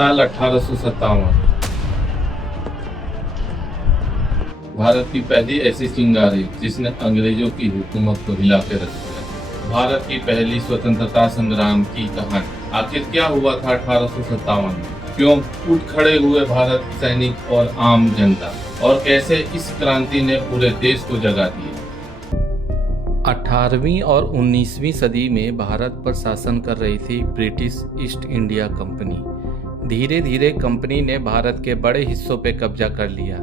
साल 1857 भारत की पहली ऐसी चिंगारी जिसने अंग्रेजों की हुकूमत को हिला के रख दिया। भारत की पहली स्वतंत्रता संग्राम की कहानी। आखिर क्या हुआ था 1857 में? क्यों उठ खड़े हुए भारत सैनिक और आम जनता, और कैसे इस क्रांति ने पूरे देश को जगा दिया। 18वीं और 19वीं सदी में भारत पर शासन कर रही थी ब्रिटिश ईस्ट इंडिया कंपनी। धीरे धीरे कंपनी ने भारत के बड़े हिस्सों पे कब्जा कर लिया।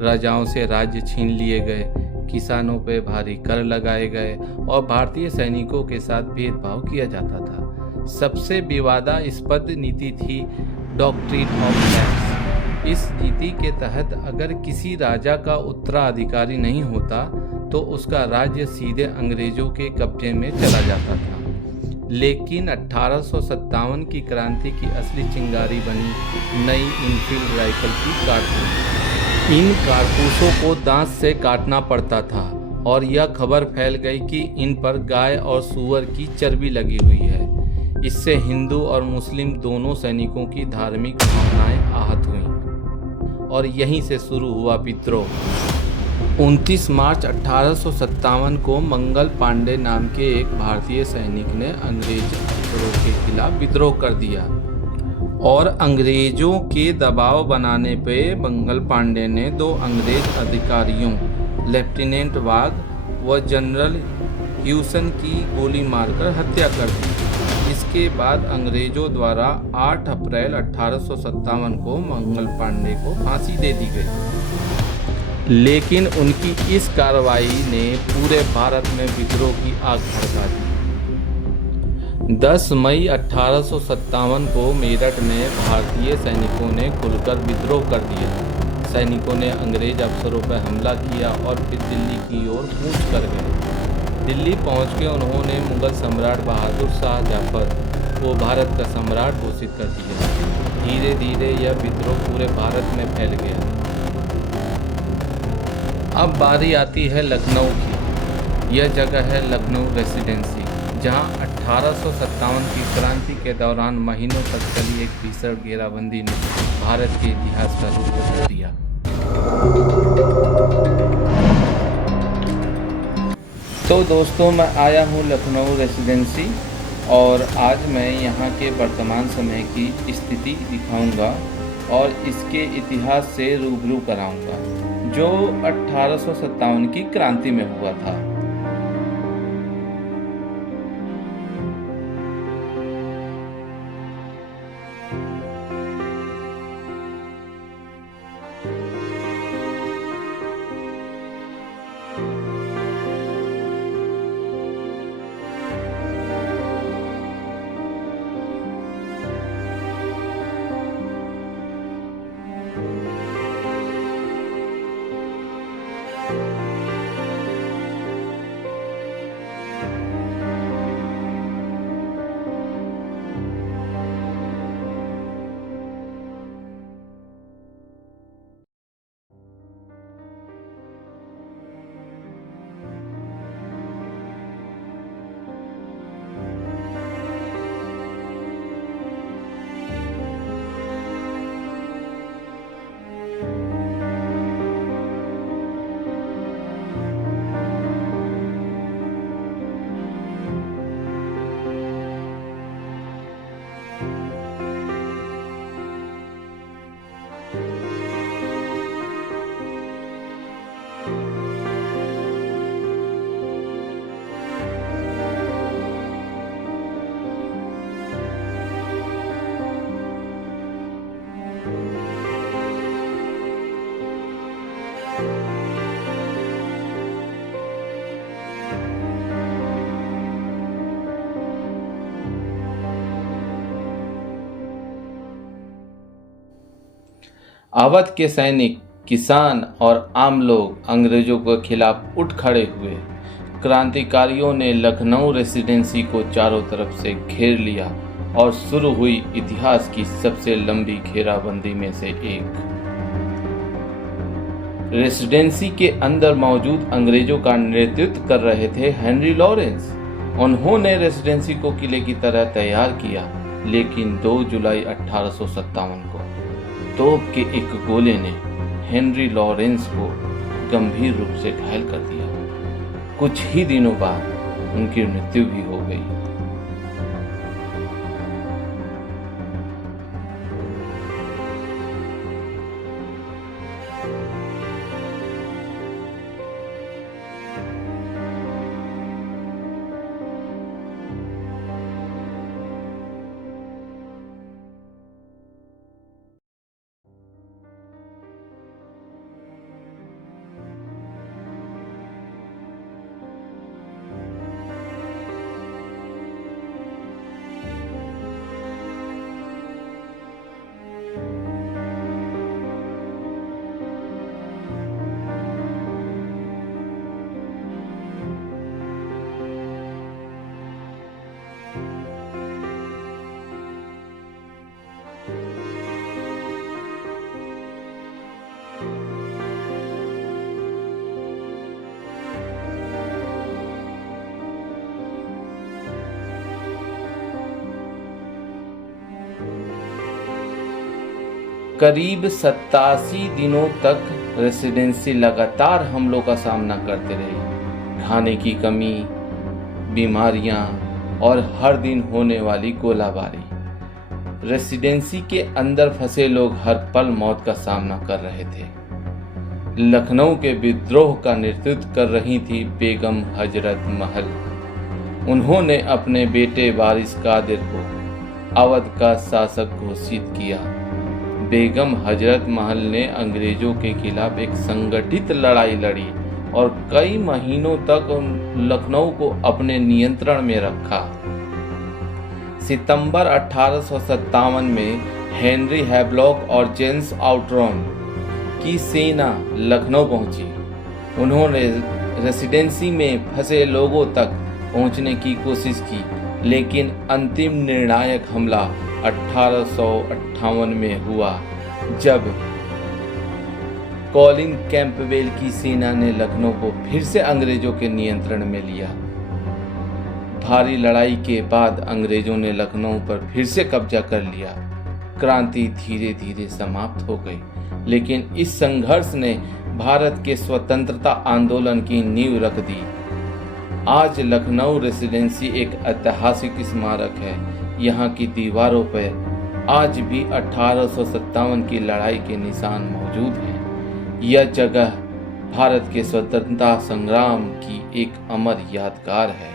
राजाओं से राज्य छीन लिए गए, किसानों पे भारी कर लगाए गए और भारतीय सैनिकों के साथ भेदभाव किया जाता था। सबसे विवादास्पद नीति थी डॉक्ट्रिन ऑफ लैंड्स। इस नीति के तहत अगर किसी राजा का उत्तराधिकारी नहीं होता तो उसका राज्य सीधे अंग्रेजों के कब्जे में चला जाता था। लेकिन 1857 की क्रांति की असली चिंगारी बनी नई इनफील्ड राइफल की कारतूस। इन कारतूसों को दांत से काटना पड़ता था और यह खबर फैल गई कि इन पर गाय और सूअर की चर्बी लगी हुई है। इससे हिंदू और मुस्लिम दोनों सैनिकों की धार्मिक भावनाएं आहत हुईं और यहीं से शुरू हुआ विद्रोह। 29 मार्च 1857 को मंगल पांडे नाम के एक भारतीय सैनिक ने अंग्रेज अफसरों के खिलाफ विद्रोह कर दिया और अंग्रेजों के दबाव बनाने पे मंगल पांडे ने 2 अंग्रेज अधिकारियों लेफ्टिनेंट वाघ व जनरल ह्यूसन की गोली मारकर हत्या कर दी। इसके बाद अंग्रेजों द्वारा 8 अप्रैल 1857 को मंगल पांडे को फांसी दे दी गई। लेकिन उनकी इस कार्रवाई ने पूरे भारत में विद्रोह की आग भड़का दी। 10 मई 1857 को मेरठ में भारतीय सैनिकों ने खुलकर विद्रोह कर दिया। सैनिकों ने अंग्रेज अफसरों पर हमला किया और फिर दिल्ली की ओर कूच कर गए। दिल्ली पहुंच के उन्होंने मुगल सम्राट बहादुर शाह जफर को भारत का सम्राट घोषित कर दिया। धीरे धीरे यह विद्रोह पूरे भारत में फैल गया। अब बारी आती है लखनऊ की। यह जगह है लखनऊ रेसिडेंसी, जहां 1857 की क्रांति के दौरान महीनों तक चली एक भीषण घेराबंदी ने भारत के इतिहास का रूप बदल दिया। तो दोस्तों, मैं आया हूं लखनऊ रेसिडेंसी और आज मैं यहां के वर्तमान समय की स्थिति दिखाऊंगा और इसके इतिहास से रूबरू कराऊंगा जो 1857 की क्रांति में हुआ था। अवध के सैनिक, किसान और आम लोग अंग्रेजों के खिलाफ उठ खड़े हुए। क्रांतिकारियों ने लखनऊ रेसिडेंसी को चारों तरफ से घेर लिया और शुरू हुई इतिहास की सबसे लंबी घेराबंदी में से एक। रेसिडेंसी के अंदर मौजूद अंग्रेजों का नेतृत्व कर रहे थे हेनरी लॉरेंस। उन्होंने रेसिडेंसी को किले की तरह तैयार किया। लेकिन 2 जुलाई 1857 को तोप के एक गोले ने हेनरी लॉरेंस को गंभीर रूप से घायल कर दिया। कुछ ही दिनों बाद उनकी मृत्यु भी हो गई। करीब 87 दिनों तक रेसिडेंसी लगातार हमलों का सामना करते रही। खाने की कमी, बीमारियां और हर दिन होने वाली गोलाबारी। रेसिडेंसी के अंदर फंसे लोग हर पल मौत का सामना कर रहे थे। लखनऊ के विद्रोह का नेतृत्व कर रही थी बेगम हजरत महल। उन्होंने अपने बेटे वारिस कादिर को अवध का शासक घोषित किया। बेगम हजरत महल ने अंग्रेजों के खिलाफ एक संगठित लड़ाई लड़ी और कई महीनों तक लखनऊ को अपने नियंत्रण में रखा। सितंबर 1857 में हेनरी हैवलॉक और जेम्स आउट्रॉन की सेना लखनऊ पहुंची। उन्होंने रेसिडेंसी में फंसे लोगों तक पहुंचने की कोशिश की, लेकिन अंतिम निर्णायक हमला 1858 में हुआ, जब कॉलिन कैंपबेल की सेना ने लखनऊ को फिर से अंग्रेजों के नियंत्रण में लिया। भारी लड़ाई के बाद अंग्रेजों ने लखनऊ पर फिर से कब्जा कर लिया। क्रांति धीरे धीरे समाप्त हो गई, लेकिन इस संघर्ष ने भारत के स्वतंत्रता आंदोलन की नींव रख दी। आज लखनऊ रेसिडेंसी एक ऐतिहासिक स्मारक है। यहाँ की दीवारों पर आज भी 1857 की लड़ाई के निशान मौजूद हैं। यह जगह भारत के स्वतंत्रता संग्राम की एक अमर यादगार है।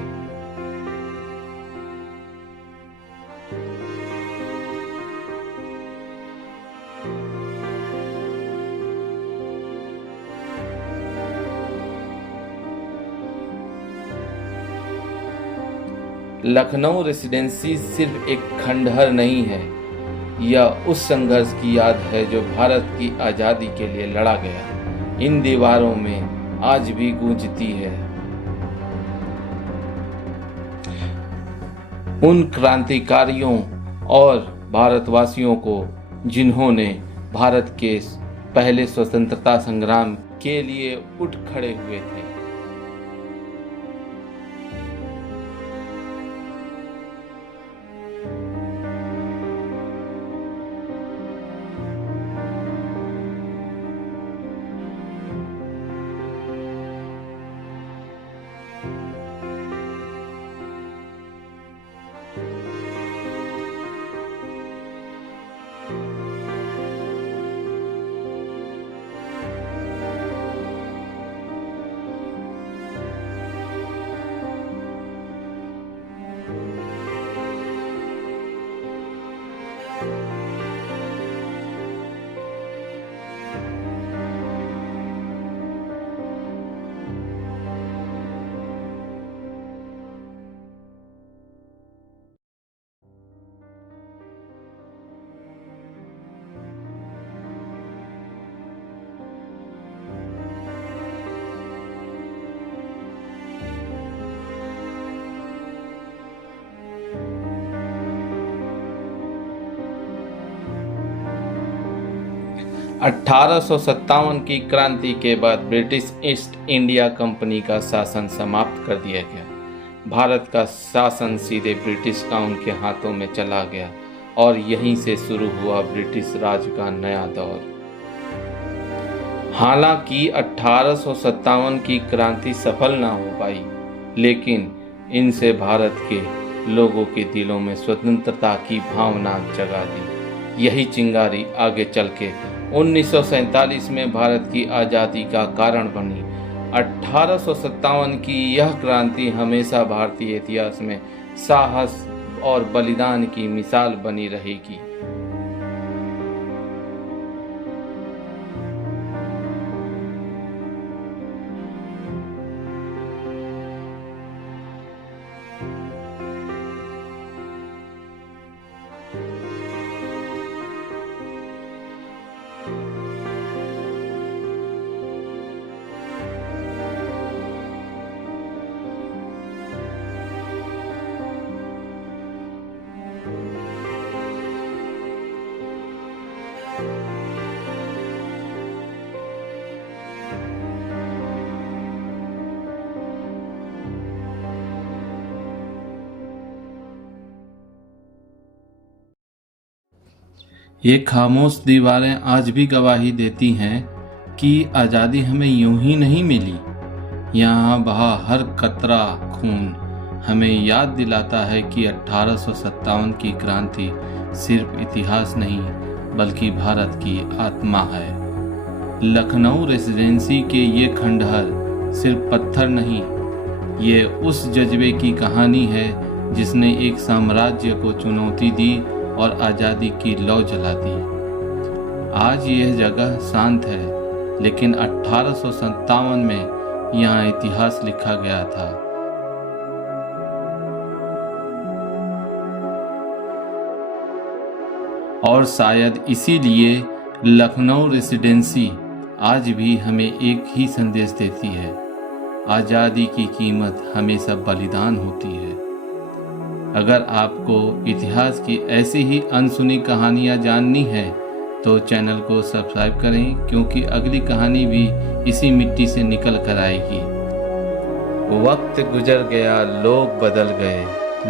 लखनऊ रेसिडेंसी सिर्फ एक खंडहर नहीं है, यह उस संघर्ष की याद है जो भारत की आज़ादी के लिए लड़ा गया। इन दीवारों में आज भी गूंजती है उन क्रांतिकारियों और भारतवासियों को जिन्होंने भारत के पहले स्वतंत्रता संग्राम के लिए उठ खड़े हुए थे। अठारह की क्रांति के बाद ब्रिटिश ईस्ट इंडिया कंपनी का शासन समाप्त कर दिया गया। भारत का शासन सीधे ब्रिटिश काउंट के हाथों में चला गया। और यहीं से शुरू हुआ ब्रिटिश राज का नया दौर। हालांकि 1857 की क्रांति सफल न हो पाई, लेकिन इनसे भारत के लोगों के दिलों में स्वतंत्रता की भावना जगा दी। यही चिंगारी आगे चल के 1947 में भारत की आज़ादी का कारण बनी। 1857 की यह क्रांति हमेशा भारतीय इतिहास में साहस और बलिदान की मिसाल बनी रहेगी। ये खामोश दीवारें आज भी गवाही देती हैं कि आज़ादी हमें यूं ही नहीं मिली। यहाँ बहा हर कतरा खून हमें याद दिलाता है कि 1857 की क्रांति सिर्फ इतिहास नहीं बल्कि भारत की आत्मा है। लखनऊ रेसिडेंसी के ये खंडहर सिर्फ पत्थर नहीं, ये उस जज्बे की कहानी है जिसने एक साम्राज्य को चुनौती दी और आज़ादी की लौ जला दी। आज यह जगह शांत है, लेकिन 1857 में यहाँ इतिहास लिखा गया था। और शायद इसीलिए लखनऊ रेसिडेंसी आज भी हमें एक ही संदेश देती है, आज़ादी की कीमत हमेशा बलिदान होती है। अगर आपको इतिहास की ऐसी ही अनसुनी कहानियाँ जाननी है तो चैनल को सब्सक्राइब करें, क्योंकि अगली कहानी भी इसी मिट्टी से निकल कर आएगी। वक्त गुजर गया, लोग बदल गए,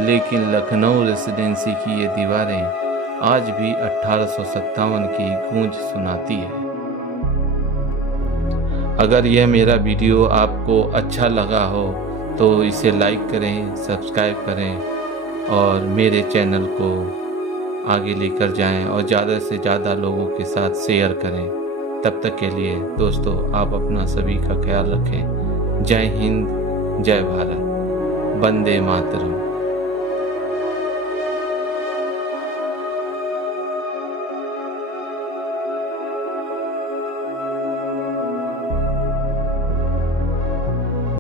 लेकिन लखनऊ रेसिडेंसी की ये दीवारें आज भी 1857 की गूंज सुनाती है। अगर यह मेरा वीडियो आपको अच्छा लगा हो तो इसे लाइक करें, सब्सक्राइब करें और मेरे चैनल को आगे लेकर जाएं और ज़्यादा से ज़्यादा लोगों के साथ शेयर करें। तब तक के लिए दोस्तों, आप अपना सभी का ख्याल रखें। जय हिंद, जय भारत, वंदे मातरम।